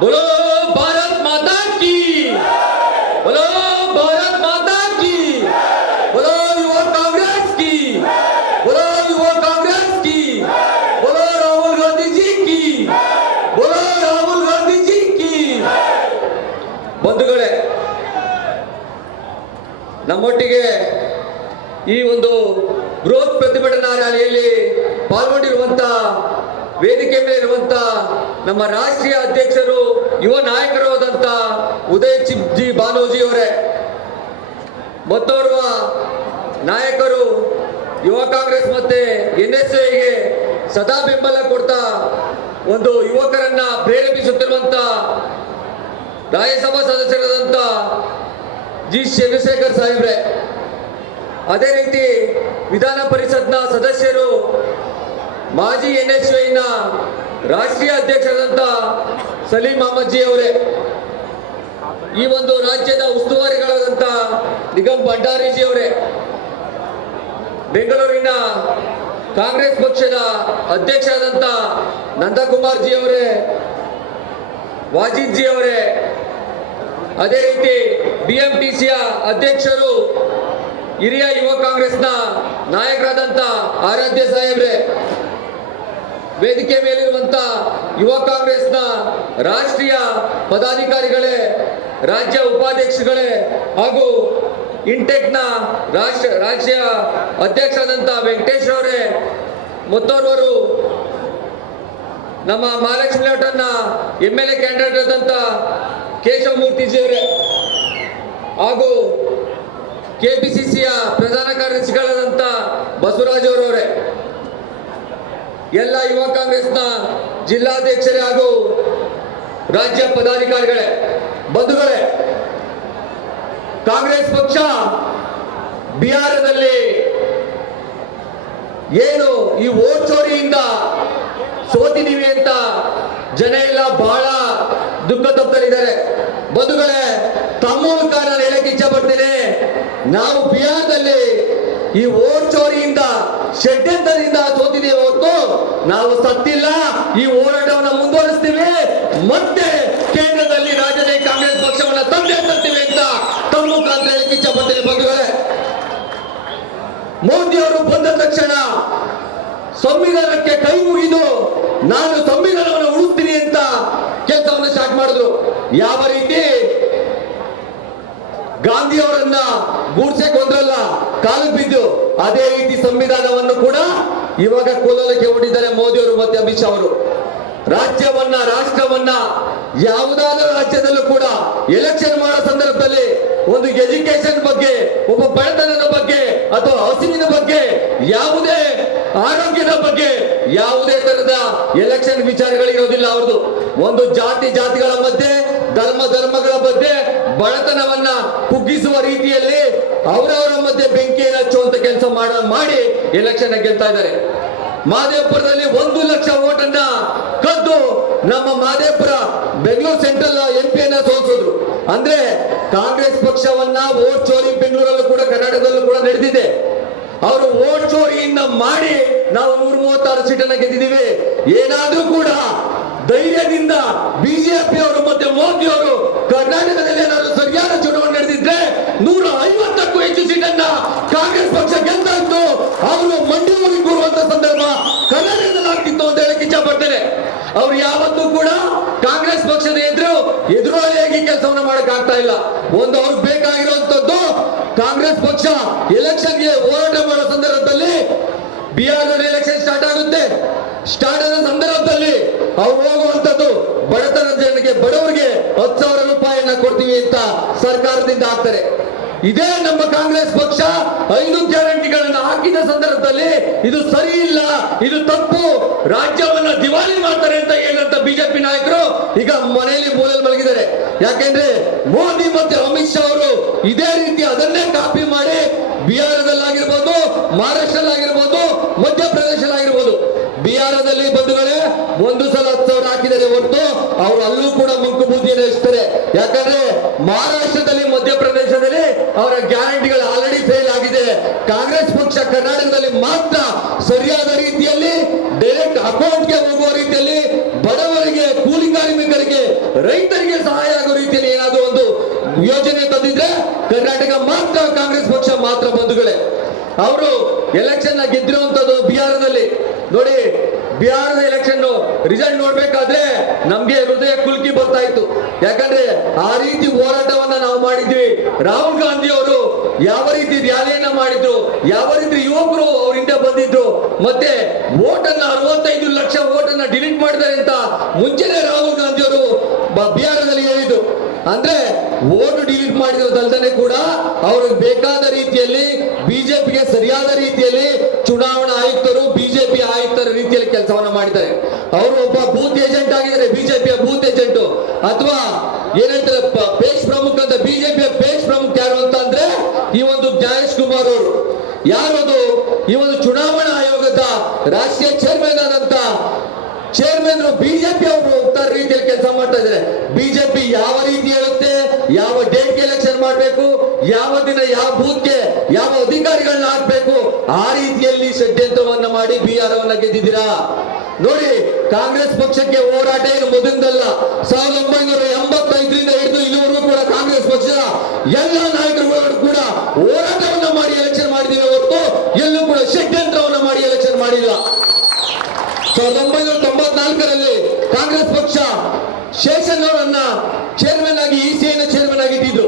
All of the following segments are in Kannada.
बोलो भारत माता की, बोलो भारत माता की, बोलो युवा कांग्रेस की, बोलो युवा कांग्रेस की, बोलो राहुल गांधी जी की, बोलो राहुल गांधी जी की। ಬಂಧುಗಳೇ, ನಮ್ಮೊಟ್ಟಿಗೆ ಈ ಒಂದು ಬೃಹತ್ ಪ್ರತಿಭಟನಾ ರ್ಯಾಲಿಯಲ್ಲಿ ಪಾಲ್ಗೊಂಡಿರುವಂತ ವೇದಿಕೆ ಮೇಲೆ ಇರುವಂತ ನಮ್ಮ ರಾಷ್ಟ್ರೀಯ ಅಧ್ಯಕ್ಷರು ಯುವ ನಾಯಕರು ಆದಂತ ಉದಯ್ ಜಿ ಬಾನೋಜಿ ಅವರೇ, ಮತ್ತೋರ್ವ ನಾಯಕರು ಯುವ ಕಾಂಗ್ರೆಸ್ ಮತ್ತೆ NSAಗೆ ಸದಾ ಬೆಂಬಲ ಕೊಡ್ತಾ ಒಂದು ಯುವಕರನ್ನ ಪ್ರೇರೇಪಿಸುತ್ತಿರುವಂತ ರಾಜ್ಯಸಭಾ ಸದಸ್ಯರಾದಂತ ಜಿ ಚಂದ್ರಶೇಖರ್ ಸಾಹೇಬ್ರೆ, ಅದೇ ರೀತಿ ವಿಧಾನ ಪರಿಷತ್ನ ಸದಸ್ಯರು ಮಾಜಿ NSAನ ರಾಷ್ಟ್ರೀಯ ಅಧ್ಯಕ್ಷರಾದಂತ ಸಲೀಂ ಅಹಮದ್ ಜಿ ಅವರೇ, ಈ ಒಂದು ರಾಜ್ಯದ ಉಸ್ತುವಾರಿಗಳಾದಂತ ನಿಗಮ್ ಭಂಡಾರಿ ಜಿ ಅವರೇ, ಬೆಂಗಳೂರಿನ ಕಾಂಗ್ರೆಸ್ ಪಕ್ಷದ ಅಧ್ಯಕ್ಷರಾದಂತ ನಂದಕುಮಾರ್ ಜಿ ಅವರೇ, ವಾಜಿದ್ ಜಿ ಅವರೇ, ಅದೇ ರೀತಿ BMTCಯ ಅಧ್ಯಕ್ಷರು ಹಿರಿಯ ಯುವ ಕಾಂಗ್ರೆಸ್ನ ನಾಯಕರಾದಂತ ಆರಾಧ್ಯ ಸಾಹೇಬ್ರೆ, ವೇದಿಕೆ ಮೇಲಿರುವಂತ ಯುವ ಕಾಂಗ್ರೆಸ್ನ ರಾಷ್ಟ್ರೀಯ ಪದಾಧಿಕಾರಿಗಳೇ, ರಾಜ್ಯ ಉಪಾಧ್ಯಕ್ಷಗಳೇ ಹಾಗೂ ಇಂಟೆಕ್ನ ರಾಜ್ಯ ಅಧ್ಯಕ್ಷರಾದಂತ ವೆಂಕಟೇಶ್ ಅವರೇ, ಮತ್ತೋರ್ವರು ನಮ್ಮ ಮಹಾಲಕ್ಷ್ಮಿ ಲೇಔಟ್ನ MLA ಕ್ಯಾಂಡಿಡೇಟ್ ಆದಂತ ಕೇಶವಮೂರ್ತಿ ಜಿ ಅವರೇ ಹಾಗೂ KPCCಯ ಪ್ರಧಾನ ಕಾರ್ಯದರ್ಶಿಗಳಾದಂತ ಬಸವರಾಜ್ ಅವರವರೇ, ಎಲ್ಲ ಯುವ ಕಾಂಗ್ರೆಸ್ನ ಜಿಲ್ಲಾಧ್ಯಕ್ಷರೇ ಹಾಗೂ ರಾಜ್ಯ ಪದಾಧಿಕಾರಿಗಳೇ, ಬಂಧುಗಳೇ, ಕಾಂಗ್ರೆಸ್ ಪಕ್ಷ ಬಿಹಾರದಲ್ಲಿ ಏನು ಈ ವೋಟ್ ಚೋರಿಯಿಂದ ಸೋತಿದೀವಿ ಅಂತ ಜನ ಎಲ್ಲ ಬಹಳ ದುಃಖ ತಪ್ಪಿದ್ದಾರೆ. ಬಂಧುಗಳೇ, ತಮ್ಮ ಮೂಲಕ ನಾನು ಹೇಳಕ್ಕೆ ಇಚ್ಛೆ ಪಡ್ತೇನೆ, ನಾವು ಬಿಹಾರದಲ್ಲಿ ಈ ವೋಟ್ ಚೋರಿಯಿಂದ ಷಡ್ಯಂತ್ರದಿಂದ ಸೋತಿದ್ದೇವೆ ಹೊರತು ನಾವು ಸತ್ತಿಲ್ಲ. ಈ ಹೋರಾಟವನ್ನು ಮುಂದುವರಿಸ್ತೀವಿ, ಮತ್ತೆ ಕೇಂದ್ರದಲ್ಲಿ ರಾಜ್ಯದಲ್ಲಿ ಕಾಂಗ್ರೆಸ್ ಪಕ್ಷವನ್ನು ತಂದೆ ತರ್ತೀವಿ ಅಂತ ತಮ್ಮ ಮುಖಾಂತರ ಹೇಳಕ್ಕೆ ಇಚ್ಛೆ ಪಡ್ತೇನೆ. ಬಂಧುಗಳೇ, ಮೋದಿ ಅವರು ಬಂದ ತಕ್ಷಣ ಸಂವಿಧಾನಕ್ಕೆ ಕೈ ಮುಗಿದು ನಾನು ಸಂವಿಧಾನವನ್ನು ಉಳಿಸ್ತೀನಿ ಅಂತ ಕೆಲಸವನ್ನು ಸ್ಟಾರ್ಟ್ ಮಾಡಿದ್ರು. ಯಾವ ರೀತಿ ಗಾಂಧಿ ಅವರನ್ನ ಗೂಡ್ಸೆ ಕೊಂದ್ರಲ್ಲ ಕಾಲಿಗೆ ಬಿದ್ದು, ಅದೇ ರೀತಿ ಸಂವಿಧಾನವನ್ನು ಕೂಡ ಇವಾಗ ಕೋಲಕ್ಕೆ ಹೊರಟಿದ್ದಾರೆ ಮೋದಿ ಅವರು ಮತ್ತೆ ಅಮಿತ್ ಶಾ ಅವರು. ರಾಜ್ಯವನ್ನ ರಾಷ್ಟ್ರವನ್ನ ಯಾವುದಾದ್ರೂ ರಾಜ್ಯದಲ್ಲೂ ಕೂಡ ಎಲೆಕ್ಷನ್ ಮಾಡೋ ಸಂದರ್ಭದಲ್ಲಿ ಒಂದು ಎಜುಕೇಶನ್ ಬಗ್ಗೆ, ಒಬ್ಬ ಬಡತನದ ಬಗ್ಗೆ ಅಥವಾ ಹಸಿವಿನ ಬಗ್ಗೆ, ಯಾವುದೇ ಆರೋಗ್ಯದ ಬಗ್ಗೆ ಯಾವುದೇ ತರದ ಎಲೆಕ್ಷನ್ ವಿಚಾರಗಳಿರೋದಿಲ್ಲ ಅವ್ರದ್ದು. ಒಂದು ಜಾತಿಗಳ ಮಧ್ಯೆ, ಧರ್ಮಗಳ ಮಧ್ಯೆ ಬಡತನವನ್ನ ಕುಗ್ಗಿಸುವ ರೀತಿಯಲ್ಲಿ ಅವರವರ ಮಧ್ಯೆ ಬೆಂಕಿಯನ್ನು ಹಚ್ಚುವಂತ ಕೆಲಸ ಮಾಡಿ ಎಲೆಕ್ಷನ್ ಗೆಲ್ತಾ ಇದ್ದಾರೆ. ಮಹದೇವಪುರದಲ್ಲಿ 1 ಲಕ್ಷ ಓಟನ್ನ ಕದ್ದು ನಮ್ಮ ಮಹದೇವಪುರ ಬೆಂಗಳೂರು ಸೆಂಟ್ರಲ್ MP ಸೋಲಿಸಿದ್ರು. ಅಂದ್ರೆ ಕಾಂಗ್ರೆಸ್ ಪಕ್ಷವನ್ನ ವೋಟ್ ಚೋರಿ ಬೆಂಗಳೂರಲ್ಲೂ ಕೂಡ ಕರ್ನಾಟಕದಲ್ಲೂ ಕೂಡ ನಡೆದಿದೆ. ಅವರು ವೋಟ್ ಚೋರಿಯಿಂದ ಮಾಡಿ ನಾವು 136 ಸೀಟನ್ನ ಗೆದ್ದಿದ್ದೀವಿ. ಏನಾದ್ರೂ ಕೂಡ ಧೈರ್ಯದಿಂದ ಬಿಜೆಪಿ ಅವರು ಮತ್ತೆ ಮೋದಿ ಅವರು ಕರ್ನಾಟಕದಲ್ಲಿ ಏನಾದ್ರು ಸರಿಯಾದ ಚುನಾವಣೆ ನಡೆದಿದ್ರೆ 150ಕ್ಕೂ ಹೆಚ್ಚು ಸೀಟನ್ನ ಕಾಂಗ್ರೆಸ್ ಪಕ್ಷ ಗೆಲ್ತಾ ಇತ್ತು. ಅವರು ಮಂಡ್ಯ ಊರಿಗೆ ಬರುವಂತ ಸಂದರ್ಭ ಕರ್ನಾಟಕದಲ್ಲಿ ಆಗ್ತಿತ್ತು ಅಂತ ಹೇಳಕ್ ಇಚ್ಛೆ ಪಡ್ತೇನೆ. ಅವ್ರು ಯಾವತ್ತೂ ಕೂಡ ಕಾಂಗ್ರೆಸ್ ಪಕ್ಷದ ಎದುರಾಳಿಯಾಗಿ ಕೆಲಸವನ್ನ ಮಾಡಕ್ ಆಗ್ತಾ ಇಲ್ಲ. ಒಂದು ಅವ್ರಿಗೆ ಬೇಕಾಗಿರುವಂತದ್ದು, ಕಾಂಗ್ರೆಸ್ ಪಕ್ಷ ಎಲೆಕ್ಷನ್ಗೆ ಹೋರಾಟ ಮಾಡೋ ಸಂದರ್ಭದಲ್ಲಿ ಬಿಹಾರದಲ್ಲಿ ಎಲೆಕ್ಷನ್ ಸ್ಟಾರ್ಟ್ ಆಗುತ್ತೆ. ಸ್ಟಾರ್ಟ್ ಆದ ಸಂದರ್ಭದಲ್ಲಿ ಅವ್ರು ಹೋಗುವಂತದ್ದು ಬಡತನ ಜನರಿಗೆ, ಬಡವರಿಗೆ 10,000 ರೂಪಾಯಿಯನ್ನ ಕೊಡ್ತೀವಿ ಅಂತ ಸರ್ಕಾರದಿಂದ ಹಾಕ್ತಾರೆ. ಇದೇ ನಮ್ಮ ಕಾಂಗ್ರೆಸ್ ಪಕ್ಷ 5 ಗ್ಯಾರಂಟಿಗಳನ್ನ ಹಾಕಿದ ಸಂದರ್ಭದಲ್ಲಿ ಇದು ಸರಿ ಇಲ್ಲ, ಇದು ತಪ್ಪು, ರಾಜ್ಯವನ್ನ ದಿವಾಳಿ ಮಾಡ್ತಾರೆ ಅಂತ ಹೇಳಂತ ಬಿಜೆಪಿ ನಾಯಕರು ಈಗ ಮನೆಯಲ್ಲಿ ಮೂಲೆಯಲ್ಲಿ ಮಲಗಿದ್ದಾರೆ. ಯಾಕೆಂದ್ರೆ ಮೋದಿ ಮತ್ತೆ ಅಮಿತ್ ಶಾ ಅವರು ಇದೇ ರೀತಿ ಅದನ್ನೇ ಕಾಪಿ ಮಾಡಿ ಬಿಹಾರದಲ್ಲಾಗಿರ್ಬೋದು, ಮಹಾರಾಷ್ಟ್ರದಲ್ಲಾಗಿರ್ಬೋದು, ಮಧ್ಯಪ್ರದೇಶದಲ್ಲಾಗಿರ್ಬೋದು, ಬಿಹಾರದಲ್ಲಿ ಬಂಧುಗಳೇ 1 ಸಲ 10,000 ಹಾಕಿದರೆ ಹೊರತು ಅವರು ಅಲ್ಲೂ ಕೂಡ ಮಂಕು ಬುದ್ಧಿಯನ್ನು ಎಷ್ತಾರೆ. ಯಾಕಂದ್ರೆ ಮಹಾರಾಷ್ಟ್ರದಲ್ಲಿ, ಮಧ್ಯಪ್ರದೇಶದಲ್ಲಿ ಅವರ ಗ್ಯಾರಂಟಿಗಳು ಆಲ್ರೆಡಿ ಫೇಲ್ ಆಗಿದೆ. ಕಾಂಗ್ರೆಸ್ ಪಕ್ಷ ಕರ್ನಾಟಕದಲ್ಲಿ ಮಾತ್ರ ಸರಿಯಾದ ರೀತಿಯಲ್ಲಿ ಡೈರೆಕ್ಟ್ ಅಕೌಂಟ್ಗೆ ಹೋಗುವ ರೀತಿಯಲ್ಲಿ ಬಡವರಿಗೆ, ಕೂಲಿ ಕಾರ್ಮಿಕರಿಗೆ, ಅವರು ಎಲೆಕ್ಷನ್ ಗೆದ್ದಿರುವಂತದ್ದು ಬಿಹಾರದಲ್ಲಿ. ನೋಡಿ, ಬಿಹಾರದ ಎಲೆಕ್ಷನ್ ರಿಸಲ್ಟ್ ನೋಡ್ಬೇಕಾದ್ರೆ ನಮ್ಗೆ ಹೃದಯ ಕುಲ್ಕಿ ಬರ್ತಾ ಇತ್ತು. ಯಾಕಂದ್ರೆ ಆ ರೀತಿ ಹೋರಾಟವನ್ನ ನಾವು ಮಾಡಿದ್ವಿ. ರಾಹುಲ್ ಗಾಂಧಿ ಅವರು ಯಾವ ರೀತಿ ರ್ಯಾಲಿಯನ್ನ ಮಾಡಿದ್ರು, ಯಾವ ರೀತಿ ಯುವಕರು ಅವರಿಂದ ಬಂದಿದ್ರು, ಮತ್ತೆ ವೋಟನ್ನ 65 ಲಕ್ಷ ವೋಟನ್ನ ಡಿಲೀಟ್ ಮಾಡಿದ್ದಾರೆ ಅಂತ ಮುಂಚೆನೆ ರಾಹುಲ್ ಗಾಂಧಿ ಅವರು ಬಿಹಾರದಲ್ಲಿ ಹೇಳಿದ್ರು. ಅಂದ್ರೆ ವೋಟ್ ಡಿಲೀಟ್ ಮಾಡಿರೋದಲ್ದೇ ಕೂಡ ಅವ್ರಿಗೆ ಬೇಕಾದ ರೀತಿಯಲ್ಲಿ ಬಿಜೆಪಿಗೆ ಸರಿಯಾದ ರೀತಿಯಲ್ಲಿ ಚುನಾವಣಾ ಆಯುಕ್ತರು ಬಿಜೆಪಿ ಆಯುಕ್ತರ ರೀತಿಯಲ್ಲಿ ಕೆಲಸವನ್ನ ಮಾಡಿದ್ದಾರೆ. ಅವರು ಒಬ್ಬ ಬೂತ್ ಏಜೆಂಟ್ ಆಗಿದ್ದಾರೆ, ಬಿಜೆಪಿಯ ಬೂತ್ ಏಜೆಂಟ್. ಅಥವಾ ಏನಂತಾರೆ ಪೇಶ್ ಪ್ರಮುಖ ಅಂತ, ಬಿಜೆಪಿಯ ಪೇಶ್ ಪ್ರಮುಖ ಯಾರು ಅಂತ ಅಂದ್ರೆ ಈ ಒಂದು ಜ್ಞಾನೇಶ್ ಕುಮಾರ್ ಅವರು. ಯಾರದು? ಈ ಒಂದು ಚುನಾವಣಾ ಆಯೋಗದ ರಾಷ್ಟ್ರೀಯ ಚೇರ್ಮನ್ ಆದಂತ ಚೇರ್ಮನ್ ಬಿಜೆಪಿ ಅವರು ಹೋಗ್ತಾರ ರೀತಿಯಲ್ಲಿ ಕೆಲಸ ಮಾಡ್ತಾ ಇದ್ದಾರೆ. ಬಿಜೆಪಿ ಯಾವ ರೀತಿ ಹೇಳುತ್ತೆ, ಯಾವ ಡೇಟ್ಗೆ ಎಲೆಕ್ಷನ್ ಮಾಡಬೇಕು, ಯಾವ ದಿನ ಯಾವ ಬೂತ್ಗೆ ಯಾವ ಅಧಿಕಾರಿಗಳನ್ನ ಹಾಕ್ಬೇಕು, ಆ ರೀತಿಯಲ್ಲಿ ಷಡ್ಯಂತ್ರವನ್ನ ಮಾಡಿ ಬಿಹಾರವನ್ನ ಗೆದ್ದಿದ್ದೀರಾ. ನೋಡಿ, ಕಾಂಗ್ರೆಸ್ ಪಕ್ಷಕ್ಕೆ ಹೋರಾಟ ಏನು ಮೊದಲಿಂದಲ್ಲ. 1985ರಿಂದ ಹಿಡಿದು ಇಲ್ಲಿವರೆಗೂ ಕೂಡ ಕಾಂಗ್ರೆಸ್ ಪಕ್ಷದ ಎಲ್ಲ ನಾಯಕರುಗಳು ಕೂಡ ಹೋರಾಟವನ್ನ ಮಾಡಿ ಎಲೆಕ್ಷನ್ ಮಾಡಿದ್ದೀವಿ ಹೊರತು ಎಲ್ಲೂ ಕೂಡ ಷಡ್ಯಂತ್ರವನ್ನ ಮಾಡಿ ಎಲೆಕ್ಷನ್ ಮಾಡಿಲ್ಲ. 1994ರಲ್ಲಿ ಕಾಂಗ್ರೆಸ್ ಪಕ್ಷ ಶೇಷನ್ ಅವರನ್ನ ಚೇರ್ಮನ್ ಆಗಿ ಇಸಿಐನ ಚೇರ್ಮನ್ ಆಗಿದ್ದು.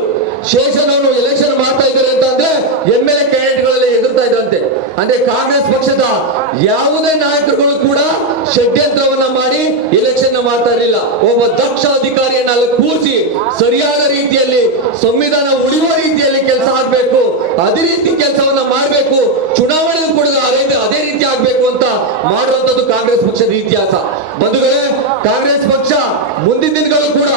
ಶೇಷನ್ ಅವರು ಎಲೆಕ್ಷನ್ ಮಾಡ್ತಾ ಇದ್ದಾರೆ ಅಂತ ಅಂದ್ರೆ MLA ಕ್ಯಾಂಡಿಡೇಟ್ಗಳಲ್ಲಿ ಎದುರ್ತಾ ಇದ್ರಂತೆ. ಅಂದ್ರೆ ಕಾಂಗ್ರೆಸ್ ಪಕ್ಷದ ಯಾವುದೇ ನಾಯಕರುಗಳು ಕೂಡ ಷಡ್ಯಂತ್ರವನ್ನ ಮಾಡಿ ಎಲೆಕ್ಷನ್ ಮಾಡ್ತಾ ಇರಲಿಲ್ಲ. ಒಬ್ಬ ದಕ್ಷ ಅಧಿಕಾರಿಯನ್ನ ಅಲ್ಲಿ ಕೂರಿಸಿ ಸರಿಯಾದ ರೀತಿಯಲ್ಲಿ ಸಂವಿಧಾನ ಉಳಿಯುವ ರೀತಿಯಲ್ಲಿ ಕೆಲಸ ಆಗ್ಬೇಕು, ಅದೇ ರೀತಿ ಕೆಲಸವನ್ನ ಮಾಡಬೇಕು, ಚುನಾವಣೆ ಕೂಡ ಅದೇ ರೀತಿ ಆಗ್ಬೇಕು ಅಂತ ಮಾಡುವಂತದ್ದು ಕಾಂಗ್ರೆಸ್ ಪಕ್ಷದ ಇತಿಹಾಸ. ಬಂಧುಗಳೇ, ಕಾಂಗ್ರೆಸ್ ಪಕ್ಷ ಮುಂದಿನ ದಿನಗಳು ಕೂಡ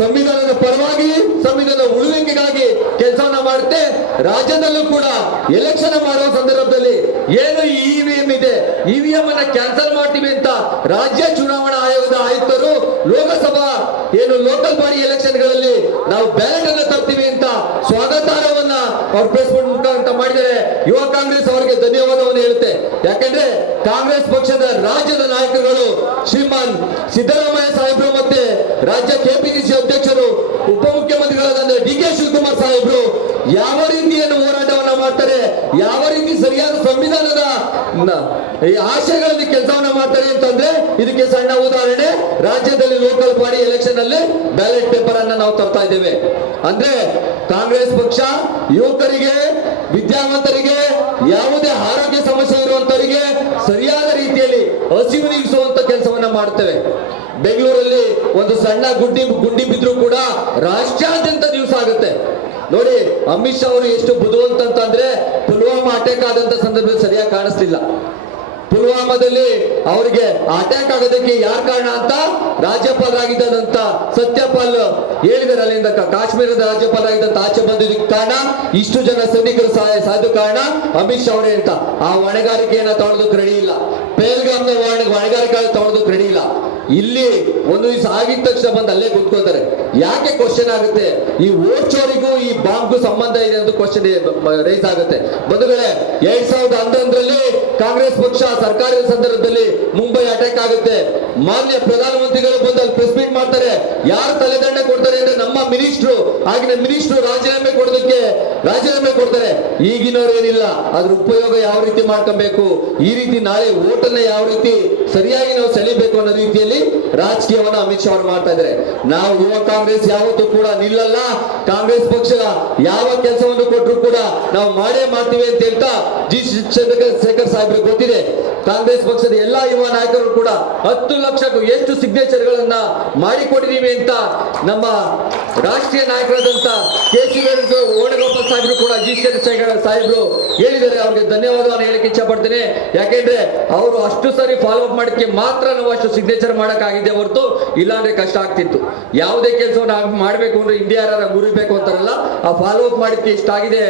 ಸಂವಿಧಾನದ ಪರವಾಗಿ, ಸಂವಿಧಾನದ ಉಳಿವಿಕೆಗಾಗಿ ಕೆಲಸವನ್ನ ಮಾಡುತ್ತೆ. ರಾಜ್ಯದಲ್ಲೂ ಕೂಡ ಎಲೆಕ್ಷನ್ ಮಾಡುವ ಸಂದರ್ಭದಲ್ಲಿ ಏನು ಇವಿಎಂ ಇದೆ, ಇವಿಎಂ ಅನ್ನ ಕ್ಯಾನ್ಸಲ್ ಮಾಡ್ತೀವಿ ಅಂತ ರಾಜ್ಯ ಚುನಾವಣಾ ಆಯೋಗದ ಆಯುಕ್ತರು ಲೋಕಸಭಾ ಏನು ಲೋಕಲ್ ಬಾಡಿ ಎಲೆಕ್ಷನ್ ಗಳಲ್ಲಿ ನಾವು ಬ್ಯಾಲೆಟ್ ಅನ್ನ ತರ್ತೀವಿ ಅಂತ ಸ್ವಾಗತಾರ್ಹವನ್ನ ಅವ್ರು ಪ್ರೆಸ್ ಮುಖಾಂತರ ಮಾಡಿದರೆ ಯುವ ಕಾಂಗ್ರೆಸ್ ಅವರಿಗೆ ಧನ್ಯವಾದವನ್ನು ಹೇಳುತ್ತೆ. ಯಾಕಂದ್ರೆ ಕಾಂಗ್ರೆಸ್ ಪಕ್ಷದ ರಾಜ್ಯದ ನಾಯಕರುಗಳು ಶ್ರೀಮಾನ್ ಸಿದ್ದರಾಮಯ್ಯ ಸಾಹೇಬರು ಮತ್ತೆ ರಾಜ್ಯ ಕೆಪಿಸಿಸಿ ಅಧ್ಯಕ್ಷರು ಉಪಮುಖ್ಯಮಂತ್ರಿಗಳಾದ DK ಶಿವಕುಮಾರ್ ಸಾಹೇಬರು ಯಾವ ರೀತಿಯನ್ನು ಹೋರಾಟವನ್ನ ಮಾಡ್ತಾರೆ, ಯಾವ ರೀತಿ ಸರಿಯಾದ ಸಂವಿಧಾನದ ಆಶಯಗಳಲ್ಲಿ ಕೆಲಸವನ್ನ ಮಾಡ್ತಾರೆ ಅಂತಂದ್ರೆ ಇದಕ್ಕೆ ಸಣ್ಣ ಉದಾಹರಣೆ ರಾಜ್ಯದಲ್ಲಿ ಲೋಕಲ್ ಬಾಡಿ ಎಲೆಕ್ಷನ್ ಅಲ್ಲಿ ಬ್ಯಾಲೆಟ್ ಪೇಪರ್ ಅನ್ನ ನಾವು ತರ್ತಾ ಇದ್ದೇವೆ. ಅಂದ್ರೆ ಕಾಂಗ್ರೆಸ್ ಪಕ್ಷ ಯುವಕರಿಗೆ, ವಿದ್ಯಾವಂತರಿಗೆ, ಯಾವುದೇ ಆರೋಗ್ಯ ಸಮಸ್ಯೆ ಇರುವಂತವರಿಗೆ ಸರಿಯಾದ ರೀತಿಯಲ್ಲಿ ಹಸಿವು ನೀಗಿಸುವಂತ ಕೆಲಸವನ್ನ ಮಾಡುತ್ತೇವೆ. ಬೆಂಗಳೂರಲ್ಲಿ ಒಂದು ಸಣ್ಣ ಗುಂಡಿ ಬಿದ್ರು ಕೂಡ ರಾಷ್ಟ್ರಾದ್ಯಂತ ದಿವಸ ಆಗುತ್ತೆ. ನೋಡಿ, ಅಮಿತ್ ಶಾ ಅವರು ಎಷ್ಟು ಬುದ್ಧಿವಂತ ಅಂತಂದ್ರೆ ಪುಲ್ವಾಮಾ ಅಟ್ಯಾಕ್ ಆದಂತ ಸಂದರ್ಭದಲ್ಲಿ ಸರಿಯಾಗಿ ಕಾಣಿಸ್ತಿಲ್ಲ. ಪುಲ್ವಾಮಾದಲ್ಲಿ ಅವರಿಗೆ ಅಟ್ಯಾಕ್ ಆಗೋದಕ್ಕೆ ಯಾರು ಕಾರಣ ಅಂತ ರಾಜ್ಯಪಾಲರಾಗಿದ್ದಂತ ಸತ್ಯಪಾಲ್ ಹೇಳಿದ್ದಾರೆ. ಅಲ್ಲಿಂದ ಕಾಶ್ಮೀರದ ರಾಜ್ಯಪಾಲರಾಗಿದ್ದಂತ ಆಚೆ ಬಂದಿದ್ದಕ್ಕೆ ಕಾರಣ ಇಷ್ಟು ಜನ ಸೈನಿಕರು ಸಾಯ್ದು ಕಾರಣ ಅಮಿತ್ ಶಾ ಅವರೇ ಅಂತ. ಆ ಹೊಣೆಗಾರಿಕೆಯನ್ನ ತೊಳೆದಕ್ಕೆ ರೆಡಿ ಇಲ್ಲ. ಪೇಲ್ಗಾಮ್ನ ಹೊಣೆಗಾರಿಕೆ ತೊಳೆದಕ್ಕೆ ರೆಡಿ ಇಲ್ಲ. ಇಲ್ಲಿ ಒಂದು ದಿವಸ ಆಗಿದ ತಕ್ಷಣ ಬಂದು ಅಲ್ಲೇ ಕುತ್ಕೊಳ್ತಾರೆ. ಯಾಕೆ ಕ್ವಶನ್ ಆಗುತ್ತೆ, ಈ ವೋಟ್ ಚೋರಿಗೂ ಈ ಬಾಂಬ್ಗೂ ಸಂಬಂಧ ಇದೆ ಅಂತ ಕ್ವಶನ್ ರೈಸ್ ಆಗುತ್ತೆ. ಬಂಧುಗಳೇ, 2011ರಲ್ಲಿ ಕಾಂಗ್ರೆಸ್ ಪಕ್ಷ ಸರ್ಕಾರದ ಸಂದರ್ಭದಲ್ಲಿ ಮುಂಬೈ ಅಟ್ಯಾಕ್ ಆಗುತ್ತೆ. ಮಾನ್ಯ ಪ್ರಧಾನಮಂತ್ರಿಗಳು ಬಂದು ಅಲ್ಲಿ ಪ್ರೆಸ್ ಮೀಟ್ ಮಾಡ್ತಾರೆ. ಯಾರು ತಲೆದಂಡ ಕೊಡ್ತಾರೆ ಅಂದ್ರೆ ನಮ್ಮ ಮಿನಿಸ್ಟ್ರು, ಆಗಿನ ಮಿನಿಸ್ಟ್ರು ರಾಜೀನಾಮೆ ಕೊಡೋದಕ್ಕೆ ರಾಜೀನಾಮೆ ಕೊಡ್ತಾರೆ. ಈಗಿನವ್ರು ಏನಿಲ್ಲ, ಅದ್ರ ಉಪಯೋಗ ಯಾವ ರೀತಿ ಮಾಡ್ಕೊಬೇಕು, ಈ ರೀತಿ ನಾಳೆ ಓಟನ್ನ ಯಾವ ರೀತಿ ಸರಿಯಾಗಿ ನಾವು ಸೆಳಿಬೇಕು ಅನ್ನೋ ರೀತಿಯಲ್ಲಿ ರಾಜಕೀಯವನ್ನ ಅಮಿತ್ ಶಾ ಅವರು ಮಾಡ್ತಾ ಇದ್ದಾರೆ. ನಾವು ಯುವ ಕಾಂಗ್ರೆಸ್ ಯಾವತ್ತೂ ಕೂಡ ನಿಲ್ಲಲ್ಲ. ಕಾಂಗ್ರೆಸ್ ಪಕ್ಷದ ಯಾವ ಕೆಲಸವನ್ನು ಕೊಟ್ಟರು ಕೂಡ ನಾವು ಮಾಡೇ ಮಾಡ್ತೀವಿ ಅಂತ ಹೇಳ್ತಾ ಚಂದ್ರಶೇಖರ್ ಸಾಹೇಬ್ರಿಗೆ ಗೊತ್ತಿದೆ. ಕಾಂಗ್ರೆಸ್ ಪಕ್ಷದ ಎಲ್ಲಾ ಯುವ ನಾಯಕರು ಕೂಡ 10 ಲಕ್ಷಕ್ಕೂ ಎಷ್ಟು ಸಿಗ್ನೇಚರ್ ಗಳನ್ನ ಮಾಡಿಕೊಟ್ಟಿದೀವಿ ಅಂತ ನಮ್ಮ ರಾಷ್ಟ್ರೀಯ ನಾಯಕರಾದಂತ KC ವೇಣುಗೋಪಾಲ್ ಸಾಹೇಬರು ಕೂಡ ಚಂದ್ರಶೇಖರ್ ಸಾಹೇಬರು ಹೇಳಿದ್ದಾರೆ. ಅವ್ರಿಗೆ ಧನ್ಯವಾದವನ್ನು ಹೇಳಕ್ಕೆ ಇಚ್ಛೆ ಪಡ್ತೇನೆ. ಯಾಕೆಂದ್ರೆ ಅವರು ಅಷ್ಟು ಸರಿ ಫಾಲೋ ಅಪ್ ಮಾಡಕ್ಕೆ ಮಾತ್ರ ನಾವು ಅಷ್ಟು ಸಿಗ್ನೇಚರ್ ಮಾಡಕ್ಕಾಗಿದೆ ಹೊರತು ಇಲ್ಲಾಂದ್ರೆ ಕಷ್ಟ ಆಗ್ತಿತ್ತು. ಯಾವುದೇ ಕೆಲಸವನ್ನು ಮಾಡ್ಬೇಕು ಅಂದ್ರೆ ಇಂಡಿಯಾ ಗುರಿಬೇಕು ಅಂತಾರಲ್ಲ, ಆ ಫಾಲೋ ಅಪ್ ಮಾಡಿಕ್ಕೆ ಇಷ್ಟಾಗಿದೆ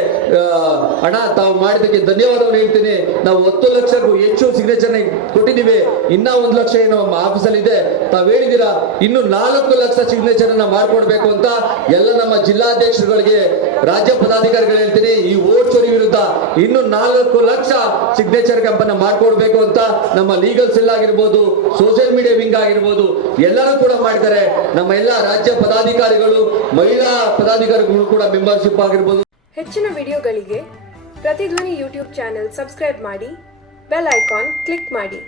ಅಣ್ಣ, ತಾವು ಮಾಡಿದಕ್ಕೆ ಧನ್ಯವಾದವನ್ನು ಹೇಳ್ತೀನಿ. ನಾವು 10 ಲಕ್ಷಕ್ಕೂ ಹೆಚ್ಚು ಸಿಗ್ನೇಚರ್ ಕೊಟ್ಟಿದ್ದೀವಿ. ಇನ್ನ 1 ಲಕ್ಷ ಏನು ನಮ್ಮ ಆಫೀಸಲ್ಲಿ ಇದೆ. ತಾವ್ ಹೇಳಿದೀರಾ ಇನ್ನು 4 ಲಕ್ಷ ಸಿಗ್ನೇಚರ್ ಅನ್ನ ಮಾಡ್ಕೊಡ್ಬೇಕು ಅಂತ ಎಲ್ಲ ನಮ್ಮ ಜಿಲ್ಲಾಧ್ಯಕ್ಷರುಗಳಿಗೆ, ರಾಜ್ಯ ಪದಾಧಿಕಾರಿಗಳು ಹೇಳ್ತೀನಿ. ಈ ವೋಟ್ ಚೋರಿ ವಿರುದ್ಧ ಇನ್ನು 4 ಲಕ್ಷ ಸಿಗ್ನೇಚರ್ ಕ್ಯಾಂಪನ್ನ ಮಾಡ್ಕೊಡ್ಬೇಕು ಅಂತ ನಮ್ಮ ಲೀಗಲ್ ಸೆಲ್ ಆಗಿರ್ಬೋದು, ಸೋಷಿಯಲ್ ಮೀಡಿಯಾ ವಿಂಗ್ ಆಗಿರ್ಬೋದು, ಎಲ್ಲರೂ ಕೂಡ ಮಾಡಿದ್ದಾರೆ. ನಮ್ಮ ಎಲ್ಲ ರಾಜ್ಯ ಪದಾಧಿಕಾರಿಗಳು, ಮಹಿಳಾ ಪದಾಧಿಕಾರಿಗಳು ಕೂಡ ಮೆಂಬರ್ಶಿಪ್ ಆಗಿರ್ಬೋದು. ಹೆಚ್ಚಿನ ವಿಡಿಯೋಗಳಿಗೆ ಪ್ರತಿಧ್ವನಿ ಯೂಟ್ಯೂಬ್ ಚಾನೆಲ್ ಸಬ್ಸ್ಕ್ರೈಬ್ ಮಾಡಿ, ಬೆಲ್ ಐಕಾನ್ ಕ್ಲಿಕ್ ಮಾಡಿ.